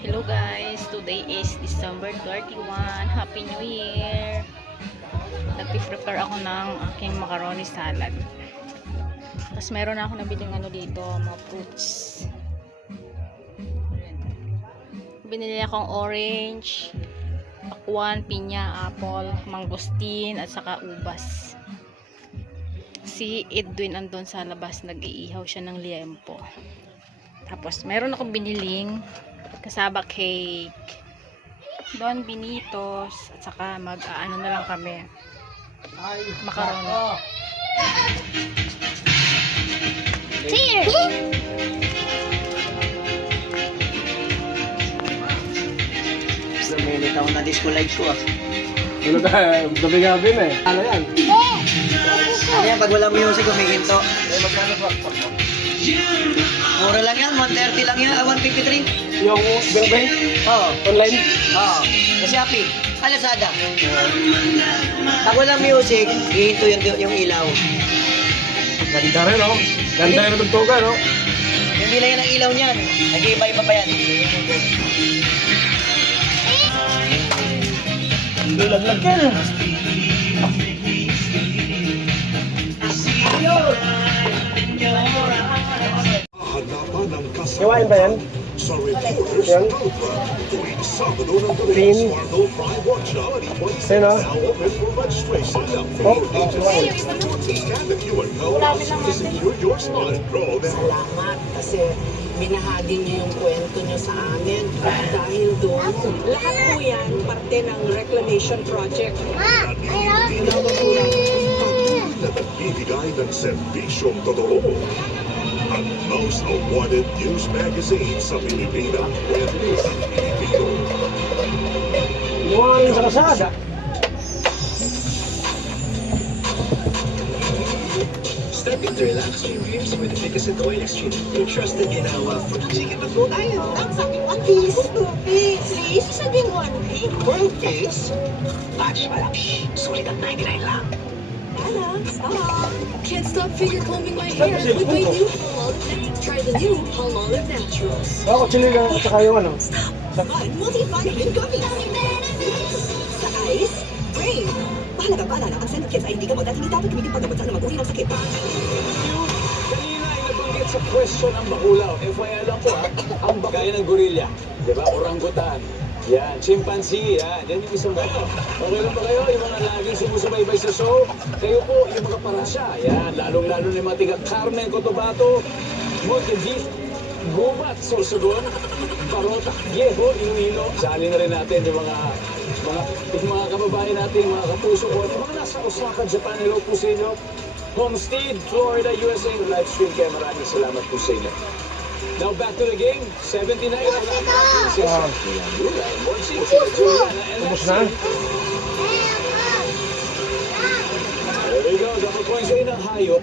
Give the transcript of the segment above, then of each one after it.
Hello guys, today is December 31. Happy New Year! Nagpi-prepare ako ng aking macaroni salad. Tapos meron na ako nabiling dito, mga fruits. Binili akong orange, pakwan, pinya, apple, mangosteen, at saka ubas. Si Edwin andun sa labas, nag-iihaw siya ng liempo. Tapos meron akong biniling kasaba cake, Don Benitos, at saka mag-ano na lang kami, macaroni. Cheers! Sumilit ako na disco light ko ah. Ano ka? Gabi-gabi na eh. Ano yan? Ano yan, pag wala music, humihinto. Magkano ba? Mura lang yan, 130 lang yan, 153. Yung Bellbay? Oo. Online? Oo. Sa Shopee. Lazada. Pag wala music, hihinto yung ilaw. Ganda rin, no? Ganda rin ang tuga, no? Hindi na yan ang ilaw niyan. Nag-iiba-iba pa yan. Hindi laglag yan. Iwain ba yan? Yan? Green? Sino? Oh, Salamat kasi binahagi niyo yung kwento niyo sa amin. Dahil doon, lahat po yan parte ng reclamation project. Nagbibigay ng serbisyong totoo. Ang most awarded news magazine sa Pilipinas. Sa Pilipino. iwain sa kasada. Step into relaxed dreams with Efficacent Oil Exchange. Your trusted Ginawa for chicken na food. Ayun, ang sabi, 1 piece. 2 piece. Please, sabihin 1 piece. World Face. Batch malap. Sulit at 99 lang. Can't stop finger combing my hair with my new Palmolive Naturals. Try the new Palmolive Naturals. Ako, chili lang at saka yung ano. Fun, multi-vitamin gummies. Sa ice, brain. Bahala na, ang Senate Kids ay hindi gamot at hindi dapat gamitin paggamot sa anumang uri ng sakit. Kanina ay nabanggit sa question ang bakulaw. FYI lang po ha. Ang gaya ng gorilla. Diba? Orangutan. Yan, chimpanzee, yan. Yan yung isang gano. Okay lang ba kayo? Yung mga laging sumusubaybay sa show. Kayo po, yung mga parasya. Yan, lalong-lalo na yung mga tiga Carmen Cotabato, Montevideo, Gumat, Sorsogon, Parota, Viejo, Iloilo. Sali na rin natin yung mga kababayan natin, mga kapuso ko. Yung mga nasa Osaka, Japan, hello po sa inyo. Homestead, Florida, USA, live stream kaya maraming salamat po sa inyo. Now back to the game. 79 na Tapos na? There we go. Double points ay ng hayop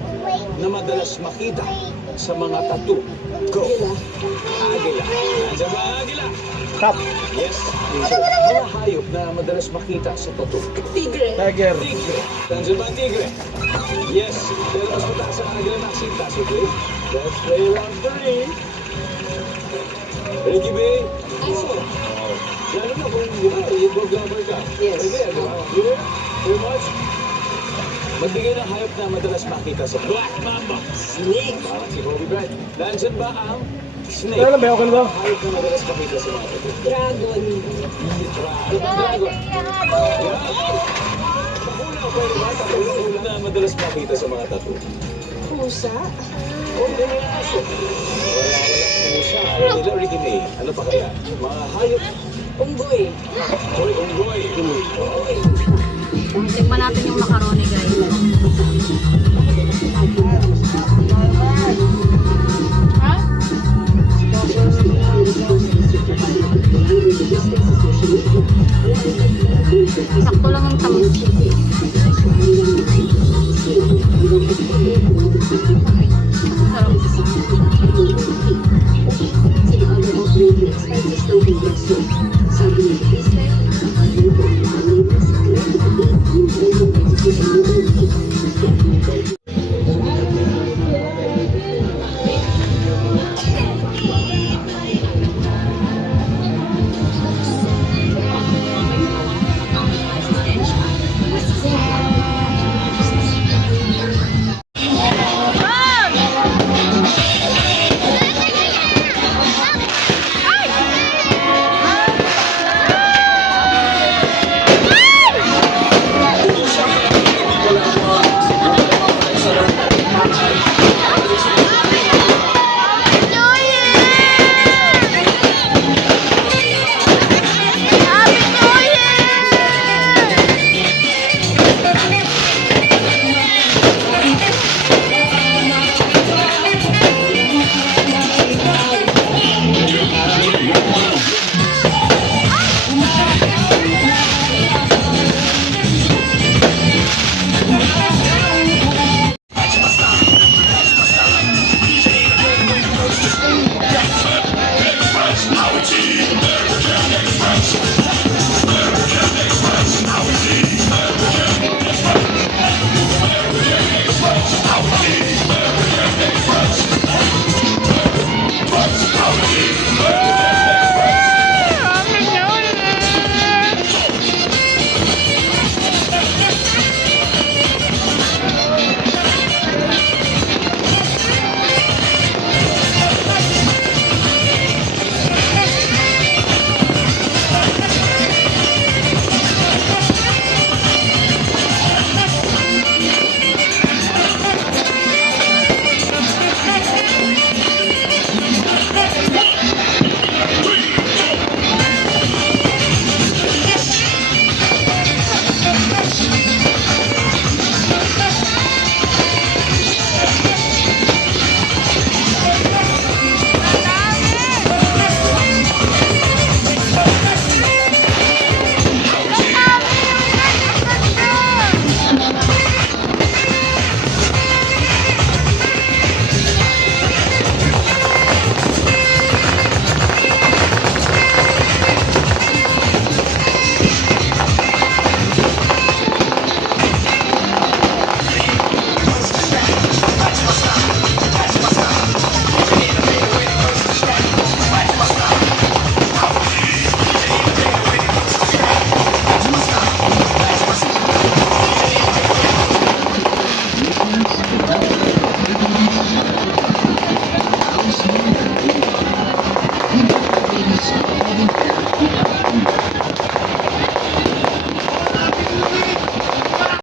na madalas makita sa mga tattoo. Go. Agila. Nandiyan ba ang agila? Tap. Yes. Mga hayop na madalas makita sa tattoo. Tigre. Tiger. Tigre. Nandiyan ba ang tigre? Yes. Pero mas mataas ang agila nakita. Okay. Let's play round 3. Ricky Bay. Lalo na kung di ba, i-dog lover ka. Yes. Sige, di ba? Very much. Magbigay ng hayop na madalas makita sa Black Mamba. Snake. Parang si Kobe Bryant. Nandyan ba ang snake? Ano ba? Okay ba? Hayop na madalas makita sa mga tattoo. Dragon. Hindi dragon. Bakulaw, pwede ba? Bakulaw na madalas makita sa mga tattoo. Pusa. Okay, aso. Wala pusa. Nila Ricky May. Ano pa kaya? Mga hayop. Unggoy. Hoy, unggoy. Tikman natin yung macaroni guys. Ha? Sakto lang ang tamis. Sarap. Ano